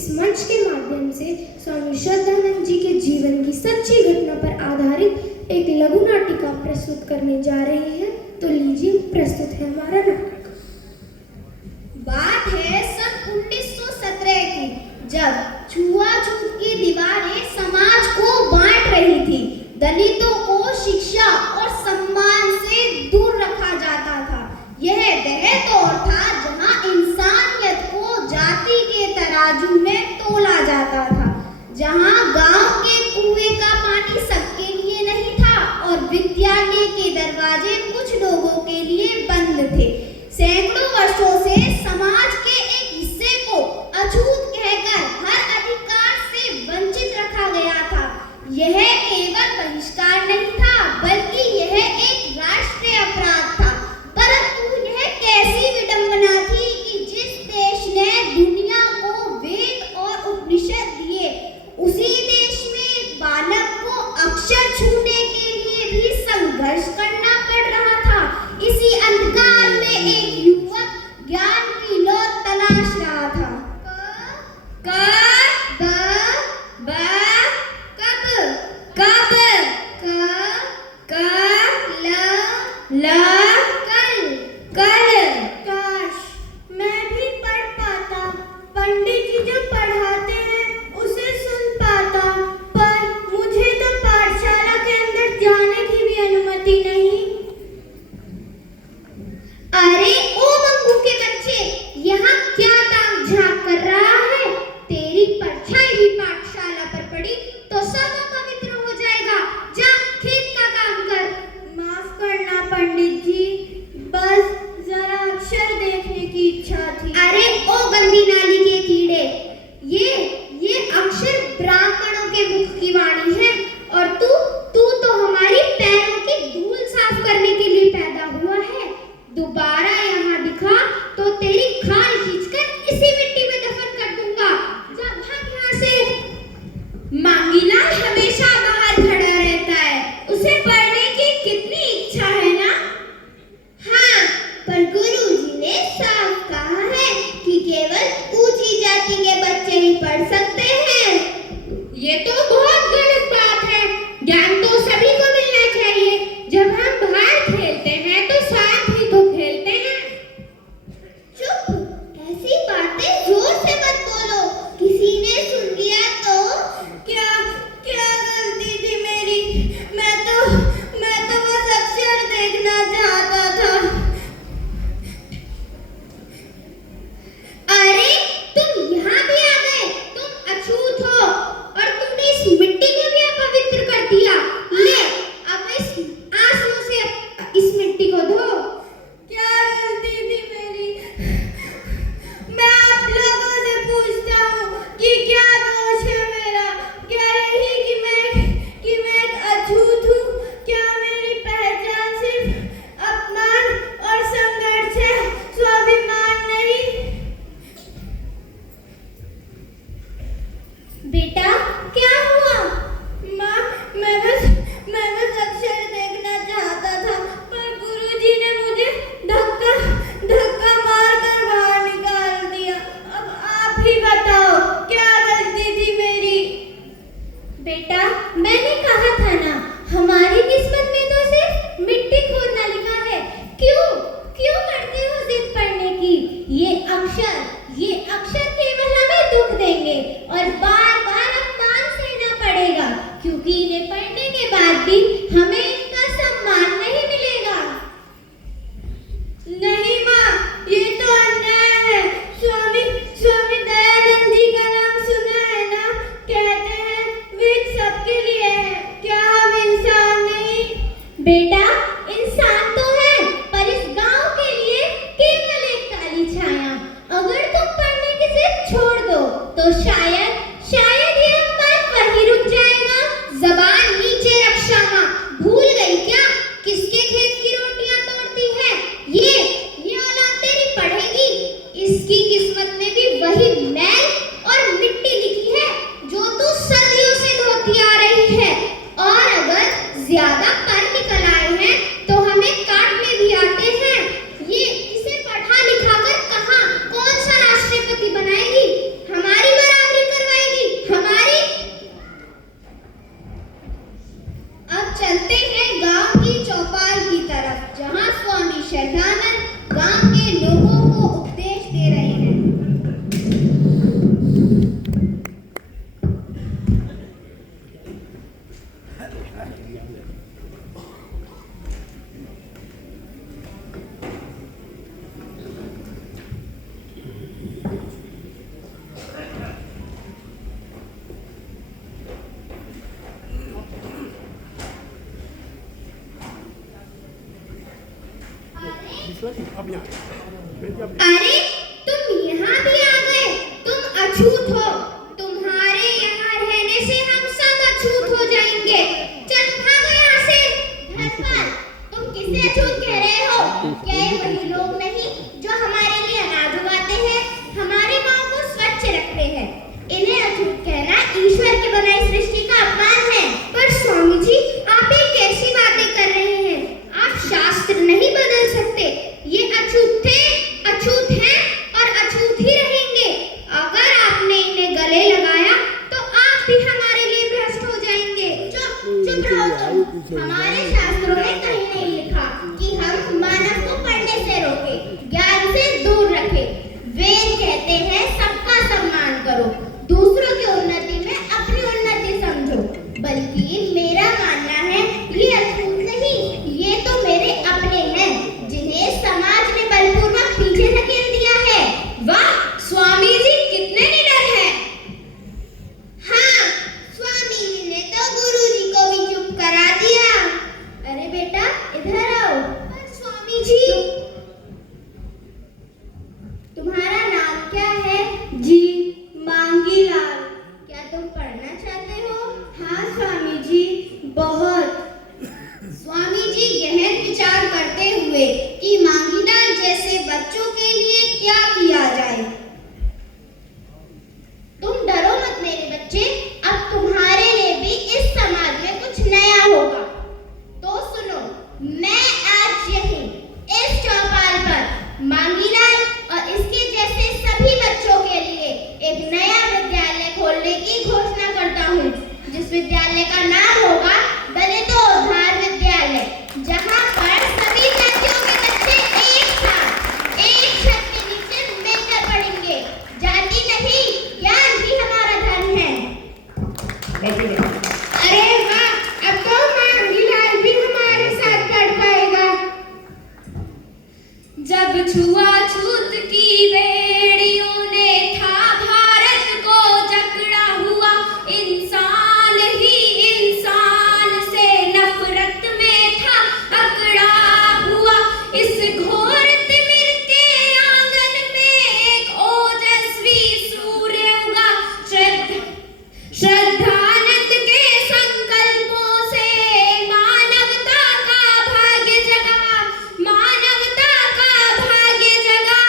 इस मंच के माध्यम से स्वामी श्रद्धानंद जी के जीवन की सच्ची घटना पर आधारित एक लघु नाटिका प्रस्तुत करने जा रहे हैं। तो लीजिए, प्रस्तुत है हमारा नाटक। बात है सन 1917 की, जब छुआछूत की दीवारें समाज को बांट रही थी। दलितों को शिक्षा और सम्मान से दूर रखा जाता था। यह वह दौर था जहां इंसानियत को जाति के तराजू में तोला जाता था, जहां गांव के कुएं का पानी सबके लिए नहीं था और विद्यालय के दरवाजे कुछ लोगों के लिए बंद थे। सैकड़ों वर्षों से समाज के एक हिस्से को अछूत कहकर हर अधिकार से वंचित रखा गया था। यह केवल बहिष्कार नहीं था, बल्कि यह एक राष्ट्रीय अपराध था। परंतु यह कैसी विडंबना थी कि जिस देश ने दुनिया को वेद और उपनिषद दिए, उसी देश में बालक को अक्षर छूने के लिए भी संघर्ष करना पड़ रहा था। इसी अंधकार में एक युवक ज्ञान की लौ तलाश रहा था। काश मैं भी पढ़ पाता, पंडित जी जो पढ़ाते हैं उसे सुन पाता, पर मुझे तो पाठशाला के अंदर जाने की भी अनुमति नहीं। अरे ओ मंगू के बच्चे, यहाँ क्या ताक झांक कर रहा है? तेरी परछाई भी पाठशाला पर पड़ी तो सब अपवित्र हो जाएगा। जा खेत का काम कर। माफ करना पंडित जी, बस जरा अक्षर देखने की इच्छा थी। अरे ओ गंदी नाली के कीड़े, ये अक्षर ब्राह्मणों के मुख की वाणी है और तू तो हमारी पैरों की धूल साफ करने के लिए पैदा हुआ है। दोबारा यहाँ दिखा तो तेरी खाल खींचकर इसी मिट्टी में दफन कर दूंगा। जा भाग यहाँ से। मांगीलाल हमेशा बाहर खड़ा रहता है, उसे पढ़ने की कितनी इच्छा है ना। हाँ, पर गुरुजी ने साफ कहा है कि केवल ऊंची जाति के बच्चे ही पढ़ सकते हैं। ये तो बहुत गलत बात है। ज्ञान तो सभी को मिलना चाहिए। जब हम बाहर खेलते हैं तो साथ ही तो खेलते हैं। चुप, ऐसी बातें जोर से मत बोलो, किसी ने सुन लिया तो। क्या गलती थी मेरी? मैं तो बस अक्षर देखना चाहता था। अरे तुम यहाँ भी आ गए? तुम अछूत हो और तुमने इस मिट्टी को भी अपवित्र कर दिया। ले, अब इस आंसू से इस मिट्टी को धो। क्या गलती थी मेरी? मैं आप लोगों से पूछता हूँ कि क्या दोष है मेरा? क्या यही कि मैं एक अछूत हूँ? क्या मेरी पहचान सिर्फ अपमान और संघर्ष है, स्वाभिमान नहीं? बेटा, क्या हुआ? माँ, मैं बस अक्षर देखना चाहता था, पर गुरुजी ने मुझे धक्का मारकर बाहर निकाल दिया। अब आप ही बताओ, क्या गलती थी मेरी? बेटा, मैंने कहा था ना, हमारी किस्मत में तो सिर्फ मिट्टी खोदना लिखा है। क्यों करते हो जिद पढ़ने की? ये अक्षर केवल हमें दुख देंगे और बार-बार अपमान सहना पड़ेगा, क्योंकि इन्हें पढ़ने के बाद भी हमें इनका सम्मान नहीं मिलेगा। नहीं माँ, ये तो अन्याय है। स्वामी दयानंद जी का नाम सुना है ना? कहते हैं वेद सबके लिए है। क्या हम इंसान नहीं? बेटा, इंसान तो है, पर इस गांव के लिए केवल एक काली छाया। अगर तुम पढ़ने की जिद छोड़ दो तो शायद ये अपमान वहीं रुक जाएगा। जबान नीचे रख शामा, भूल गई क्या किसके खेत की रोटियां तोड़ती है? ये औलाद तेरी पढ़ेगी। इसकी किस्मत में भी वही मैल और मिट्टी लिखी है जो तू सदियों से धोती आ रही है। और अगर ज्यादा पर निकल आए हैं तो हमें काटने भी आते हैं। ये इसे पढ़ा लिखा कर कहाँ कौन सा राष्ट्रपति बनाएगी? हमारी बराबरी अरे तुम यहाँ भी आ गए। तुम अछूत हो। तुम्हारे यहाँ रहने से हम सब अछूत हो जाएंगे। चल भागो यहाँ से। धर्मपाल, तुम किसे अछूत कह रहे हो? क्या ये वही लोग नहीं जो हमारे लिए अनाज उगाते हैं, हमारे गांव को स्वच्छ रखते हैं? इन्हें अछूत कहना ईश्वर की बनाई सृष्टि का अपमान है। पर स्वामी जी, आप ये कैसी बातें कर रहे हैं? आप शास्त्र नहीं बदल सकते। ये अछूत थे, अछूत हैं और अछूत ही रहेंगे। अगर आपने इन्हें गले लगाया तो आप भी हमारे लिए भ्रष्ट हो जाएंगे। चुप रहो तुम। हमारे शास्त्रों में कहीं नहीं लिखा कि हम मानव को पढ़ने से रोकें, ज्ञान से दूर रखें। वेद कहते हैं सबका सम्मान करो, दूसरों की उन्नति में अपनी उन्नति समझो। बल्कि मेरा मानना है ये अछूत नहीं, ये तो मेरे अपने हैं जिन्हें समाज ने बलपूर्वक पीछे धकेल दिया है। वाह स्वामी जी, कितने निडर हैं। हाँ, स्वामी जी ने तो गुरु जी को भी चुप करा दिया। अरे बेटा इधर आओ। पर स्वामी जी, तुम्हारा नाम क्या है? जी, मांगी लाल। क्या तुम पढ़ना चाहते हो? हाँ स्वामी जी, बहुत। स्वामी जी गहन विचार करते हुए कि मांगीलाल जैसे बच्चों के लिए क्या किया जाए। तुम डरो मत मेरे बच्चे, अब तुम्हारे लिए भी इस समाज में कुछ नया होगा। तो सुनो, मैं आज यहीं इस चौपाल पर मांगीलाल और इसके जैसे सभी बच्चों के लिए एक नया विद्यालय खोलने की घोषणा करता हूँ, जिस विद्यालय का नाम होगा दलितोद्धार विद्यालय, जहाँ पर सभी जातियों के बच्चे एक साथ एक छत के नीचे मिलकर पढ़ेंगे। जाति नहीं, ज्ञान ही हमारा धर्म है। अरे वाह, अब तो मांगीलाल भी हमारे साथ पढ़ पाएगा। जब छुआछूत की बेड़ियों ने था भारत को जकड़ा हुआ, इंसान ही इंसान से नफरत में था अकड़ा हुआ। इस घोर तिमिर के आंगन में एक ओजस्वी सूर्य उगा। श्रद्धानंद के संकल्पों से मानवता का भाग्य जगा, मानवता का भाग्य जगा।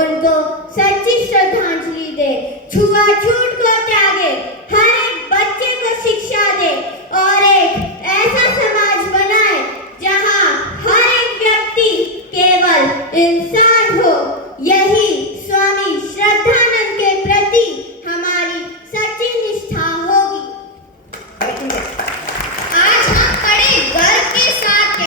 उनको सच्ची श्रद्धांजलि दे, छुआछूत को त्यागे, हर एक बच्चे को शिक्षा दे और एक ऐसा समाज बनाए जहां हर एक व्यक्ति केवल इंसान हो। यही